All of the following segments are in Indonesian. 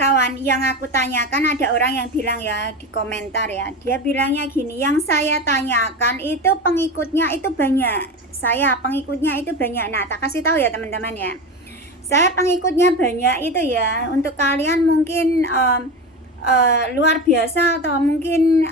kawan, yang aku tanyakan ada orang yang bilang ya di komentar ya, dia bilangnya gini, yang saya tanyakan itu pengikutnya itu banyak, pengikutnya itu banyak. Nah, tak kasih tahu ya teman-teman ya, saya pengikutnya banyak itu ya, untuk kalian mungkin luar biasa atau mungkin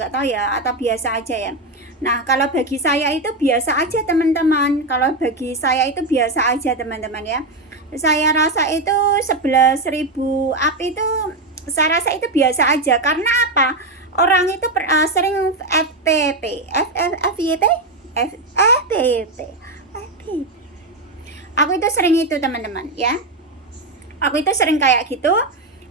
nggak tahu ya, atau biasa aja ya. Nah, kalau bagi saya itu biasa aja teman-teman, ya. Saya rasa itu 11.000 up itu saya rasa itu biasa aja. Karena apa? Orang itu sering FPP. Aku itu sering itu teman-teman ya. Aku itu sering kayak gitu.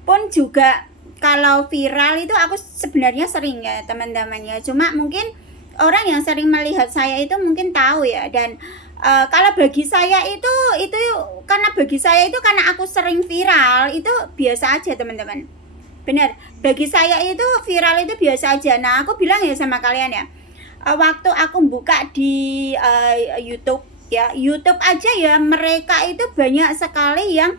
Pun juga kalau viral itu aku sebenarnya sering ya teman-teman ya. Cuma mungkin orang yang sering melihat saya itu mungkin tahu ya. Dan kalau bagi saya itu karena aku sering viral itu biasa aja teman-teman. Benar, bagi saya itu viral itu biasa aja. Nah, aku bilang ya sama kalian ya, waktu aku buka di YouTube ya, YouTube aja ya, mereka itu banyak sekali yang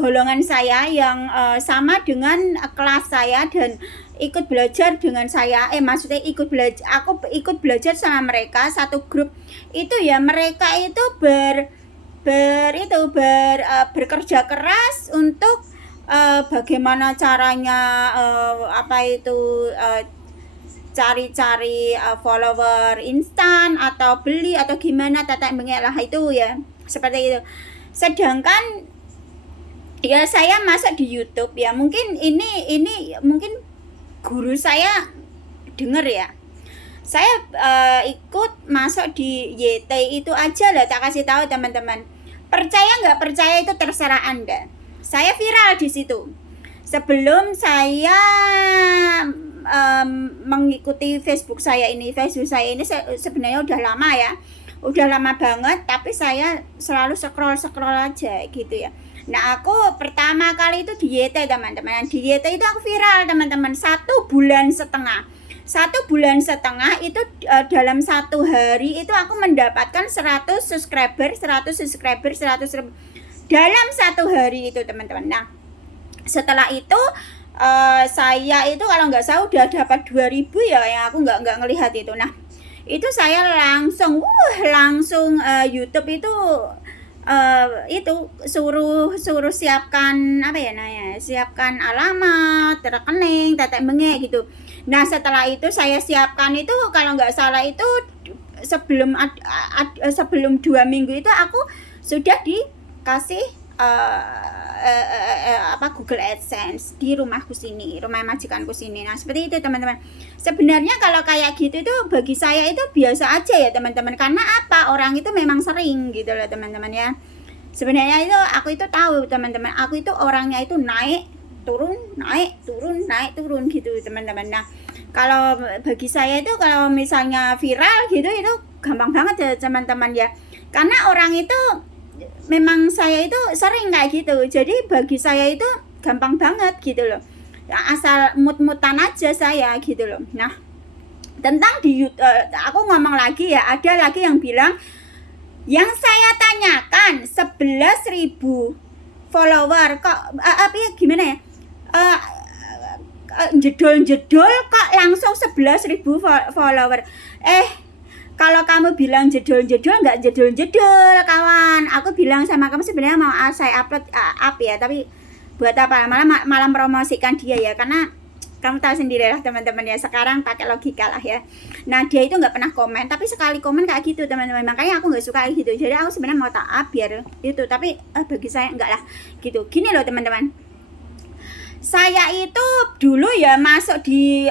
golongan saya yang sama dengan kelas saya dan ikut belajar dengan saya, maksudnya aku ikut belajar sama mereka satu grup itu ya. Mereka itu bekerja keras untuk bagaimana caranya cari-cari follower instan atau beli atau gimana tetek bengek lah itu ya, seperti itu. Sedangkan ya saya masuk di YouTube ya, mungkin ini mungkin guru saya denger ya, saya ikut masuk di YT itu aja lah, tak kasih tahu teman-teman. Percaya nggak percaya itu terserah Anda. Saya viral di situ. Sebelum saya mengikuti Facebook saya ini sebenarnya udah lama ya, udah lama banget, tapi saya selalu scroll aja gitu ya. Nah, aku pertama kali itu di YT teman-teman. Di YT itu aku viral teman-teman 1 bulan setengah. 1 bulan setengah itu dalam 1 hari itu aku mendapatkan 100 subscriber dalam 1 hari itu teman-teman. Nah, setelah itu saya itu kalau nggak salah udah dapat 2.000 ya, yang aku nggak ngelihat itu. Nah, itu saya langsung YouTube itu suruh siapkan siapkan alamat rekening tetek bengek gitu. Nah, setelah itu saya siapkan itu, kalau nggak salah itu sebelum 2 minggu itu aku sudah dikasih Google AdSense di rumahku sini, rumah majikanku sini. Nah, seperti itu teman-teman. Sebenarnya kalau kayak gitu itu bagi saya itu biasa aja ya teman-teman. Karena apa? Orang itu memang sering gitu loh teman-teman ya. Sebenarnya itu aku itu tahu teman-teman. Aku itu orangnya itu naik turun gitu teman-teman. Nah, kalau bagi saya itu kalau misalnya viral gitu itu gampang banget ya teman-teman ya. Karena orang itu memang saya itu sering kayak gitu, jadi bagi saya itu gampang banget gitu loh, asal mut-mutan aja saya gitu loh. Nah, tentang di aku ngomong lagi ya, ada lagi yang bilang, yang saya tanyakan 11.000 follower kok gimana ya, jedol kok langsung 11.000 follower. Kalau kamu bilang jedol-jedol, nggak jedol-jedol kawan. Aku bilang sama kamu sebenarnya mau saya upload up ya, tapi buat apa? Malah promosikan dia ya, karena kamu tahu sendiri lah teman-teman ya, sekarang pakai logika lah ya. Nah, dia itu nggak pernah komen, tapi sekali komen kayak gitu teman-teman. Makanya aku nggak suka gitu. Jadi aku sebenarnya mau tak up biar itu, tapi bagi saya enggak lah gitu. Gini loh teman-teman, saya itu dulu ya masuk di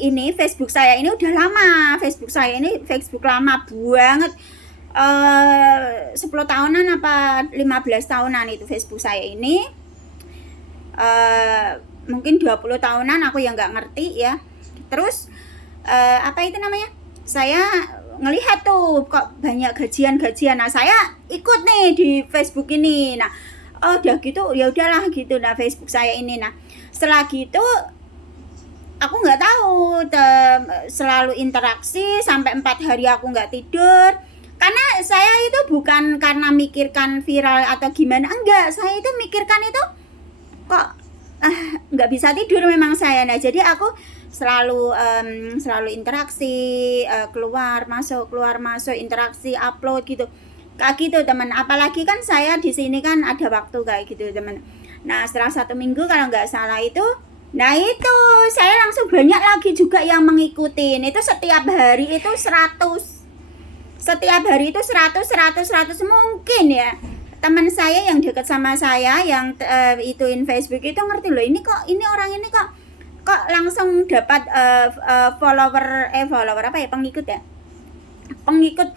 ini Facebook saya ini udah lama. Facebook lama banget, 10 tahunan apa 15 tahunan itu Facebook saya ini, mungkin 20 tahunan aku yang nggak ngerti ya. Terus saya ngelihat tuh kok banyak gajian. Nah, saya ikut nih di Facebook ini. Nah, udah gitu ya udahlah gitu. Nah, Facebook saya ini, nah setelah gitu aku nggak tahu, selalu interaksi sampai 4 hari aku nggak tidur. Karena saya itu bukan karena mikirkan viral atau gimana, enggak, saya itu mikirkan itu kok nggak bisa tidur memang saya. Nah jadi aku selalu selalu interaksi, keluar masuk interaksi, upload gitu kayak gitu teman. Apalagi kan saya di sini kan ada waktu kayak gitu teman. Nah setelah 1 minggu kalau nggak salah itu, nah itu saya langsung banyak lagi juga yang mengikuti. Itu setiap hari itu 100, setiap hari itu 100 mungkin ya. Teman saya yang dekat sama saya yang ituin Facebook itu ngerti loh, ini kok ini orang ini kok langsung dapat follower apa ya, pengikut ya, pengikut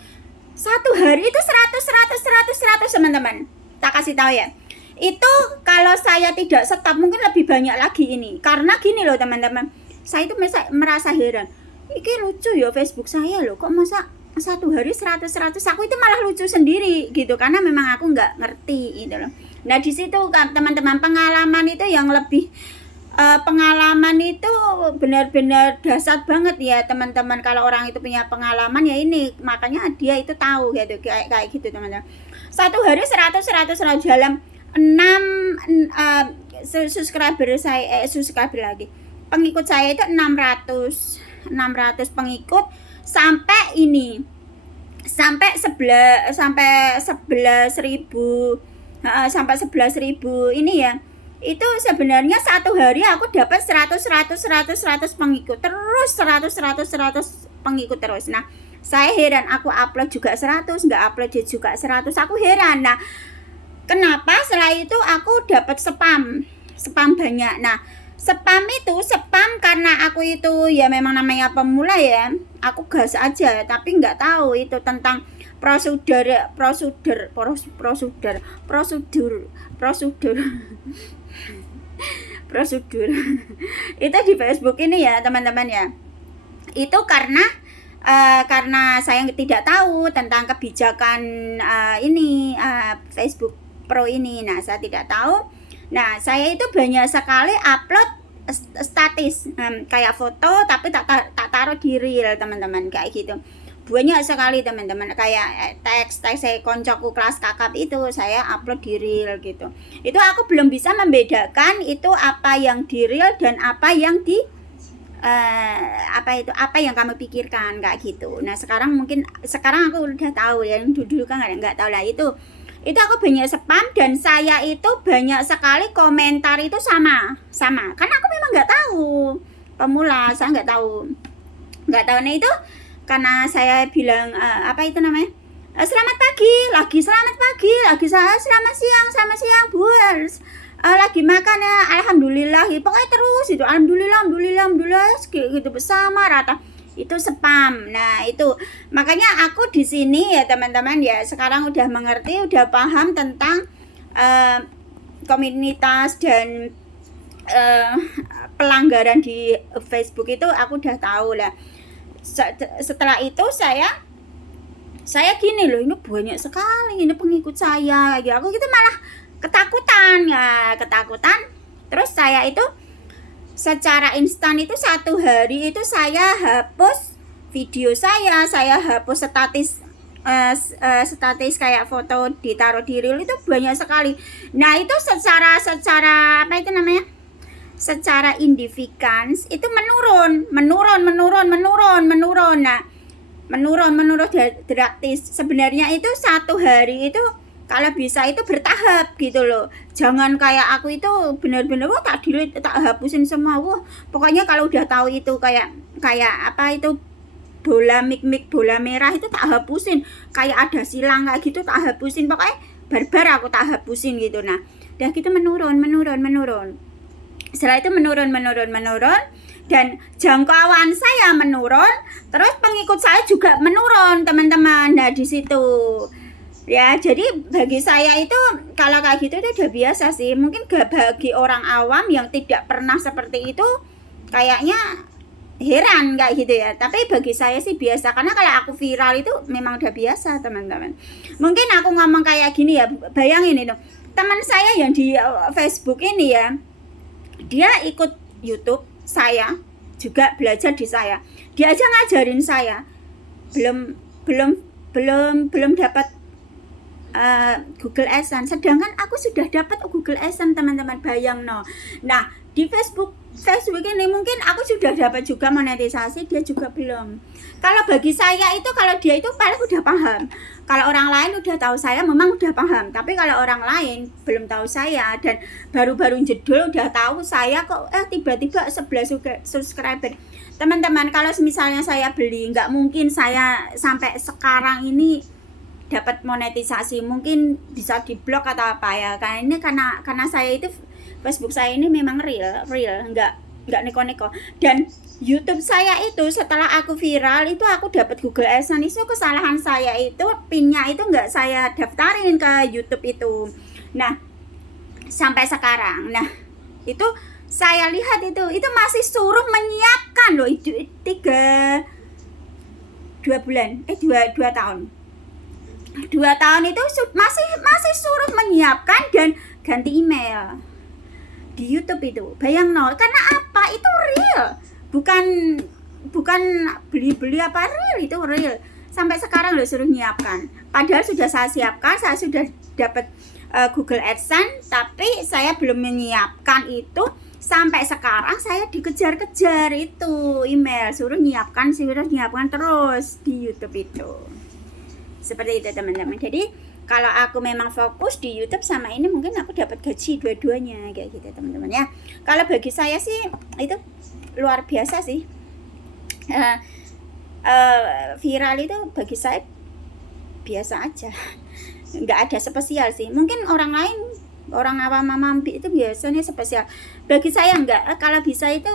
1 hari itu 100 teman-teman. Tak kasih tahu ya, itu kalau saya tidak stop mungkin lebih banyak lagi ini. Karena gini loh teman-teman, saya itu merasa heran, ini lucu ya Facebook saya loh, kok masa 1 hari 100, aku itu malah lucu sendiri gitu, karena memang aku nggak ngerti gitu loh. Nah di situ kan teman-teman, pengalaman itu yang lebih pengalaman itu benar-benar dasar banget ya teman-teman. Kalau orang itu punya pengalaman ya ini, makanya dia itu tahu gitu, kayak gitu teman-teman. 1 hari 100 dalam 6 subscriber saya, subscriber lagi, pengikut saya itu 600 pengikut. Sampai ini sampai 11.000 ini ya. Itu sebenarnya 1 hari aku dapat 100 pengikut terus, 100 pengikut terus. Nah saya heran, aku upload juga 100, nggak upload juga 100, aku heran. Nah kenapa setelah itu aku dapat spam banyak. Nah spam karena aku itu ya memang namanya pemula ya, aku gas aja, tapi nggak tahu itu tentang prosedur itu di Facebook ini ya teman-teman ya. Itu karena saya tidak tahu tentang kebijakan ini Facebook Pro ini. Nah saya tidak tahu. Nah saya itu banyak sekali upload statis kayak foto, tapi tak taruh di reel teman-teman, kayak gitu. Banyak sekali teman-teman, kayak teks saya koncoku kelas kakap itu saya upload di reel gitu. Itu aku belum bisa membedakan itu apa yang di reel dan apa yang di apa yang kamu pikirkan kayak gitu. Nah sekarang aku udah tahu ya, yang dulu kan nggak tahu lah. Itu aku banyak spam, dan saya itu banyak sekali komentar itu sama karena aku memang nggak tahu, pemula, saya nggak tahu. Nah itu karena saya bilang apa itu namanya, selamat pagi, lagi selamat siang Bu, lagi makan ya, alhamdulillah, pokoknya terus itu alhamdulillah gitu bersama rata. Itu spam. Nah itu makanya aku di sini ya teman-teman ya, sekarang udah mengerti, udah paham tentang komunitas dan pelanggaran di Facebook itu aku udah tahu lah. Setelah itu saya gini loh, ini banyak sekali ini pengikut saya ya, aku gitu malah ketakutan. Terus saya itu secara instan itu 1 hari itu saya hapus video saya hapus statis kayak foto ditaruh di reel itu banyak sekali. Nah itu secara apa itu namanya, secara indifference itu menurun. Nah menurun drastis. Sebenarnya itu 1 hari itu kalau bisa itu bertahap gitu loh. Jangan kayak aku itu benar-benar tak delete, tak hapusin semua. Pokoknya kalau udah tahu itu kayak apa itu bola bola merah itu tak hapusin. Kayak ada silang kayak gitu tak hapusin. Pokoknya barbar aku tak hapusin gitu. Nah, udah gitu menurun. Setelah itu menurun dan jangkauan saya menurun, terus pengikut saya juga menurun, teman-teman. Nah, di situ ya, jadi bagi saya itu kalau kayak gitu itu udah biasa sih. Mungkin bagi orang awam yang tidak pernah seperti itu kayaknya heran kayak gitu ya. Tapi bagi saya sih biasa, karena kalau aku viral itu memang udah biasa teman-teman. Mungkin aku ngomong kayak gini ya, bayangin itu teman saya yang di Facebook ini ya, dia ikut YouTube saya, juga belajar di saya. Dia aja ngajarin saya, belum dapat Google AdSense, sedangkan aku sudah dapat Google AdSense teman-teman, bayang no. Nah di Facebook ini mungkin aku sudah dapat juga monetisasi, dia juga belum. Kalau bagi saya itu, kalau dia itu paling udah paham, kalau orang lain udah tahu saya memang udah paham, tapi kalau orang lain belum tahu saya dan baru-baru jedul udah tahu saya kok tiba-tiba 11 subscriber. Teman-teman, kalau misalnya saya beli, nggak mungkin saya sampai sekarang ini dapat monetisasi, mungkin bisa diblok atau apa ya. Karena saya itu Facebook saya ini memang real, nggak neko-neko. Dan YouTube saya itu setelah aku viral itu aku dapat Google AdSense, itu kesalahan saya itu pinnya itu nggak saya daftarin ke YouTube itu. Nah sampai sekarang, nah itu saya lihat itu masih suruh menyiapkan loh, itu 2 tahun 2 tahun itu masih suruh menyiapkan dan ganti email di YouTube itu. Bayang no, karena apa? Itu real, bukan beli apa, real, itu real. Sampai sekarang loh suruh nyiapkan, padahal sudah saya siapkan, saya sudah dapat Google AdSense, tapi saya belum menyiapkan itu. Sampai sekarang saya dikejar-kejar itu email, suruh nyiapkan terus di YouTube itu. Seperti itu teman-teman. Jadi kalau aku memang fokus di YouTube sama ini, mungkin aku dapat gaji dua-duanya kayak gitu teman-teman ya. Kalau bagi saya sih itu luar biasa sih. Viral itu bagi saya biasa aja, nggak ada spesial sih. Mungkin orang lain, orang awam itu biasanya spesial, bagi saya enggak. Kalau bisa itu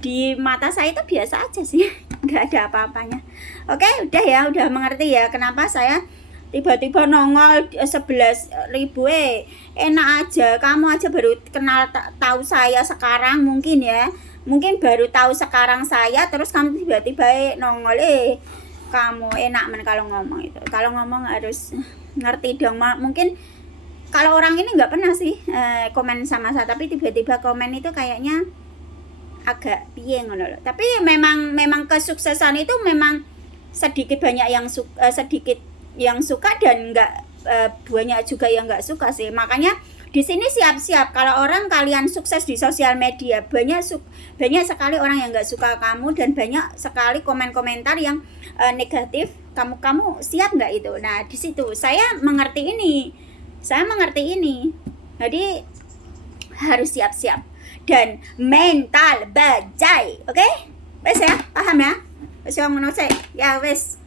di mata saya itu biasa aja sih, nggak ada apa-apanya. Oke, udah mengerti ya kenapa saya tiba-tiba nongol 11.000. Enak aja, kamu aja baru kenal tahu saya sekarang, mungkin baru tahu sekarang saya, terus kamu tiba-tiba nongol. Kamu enak men kalau ngomong itu, kalau ngomong harus ngerti dong. Mungkin kalau orang ini nggak pernah sih komen sama saya, tapi tiba-tiba komen itu kayaknya agak piye ngono loh. Tapi memang kesuksesan itu memang sedikit banyak yang suka dan nggak banyak juga yang nggak suka sih. Makanya di sini siap-siap kalau orang kalian sukses di sosial media, banyak sekali orang yang nggak suka kamu dan banyak sekali komentar yang negatif. Kamu siap nggak itu? Nah di situ saya mengerti ini. Jadi harus siap-siap dan mental bajai. Oke? Wes ya, paham ya? Wes yang ngono sik. Ya wes.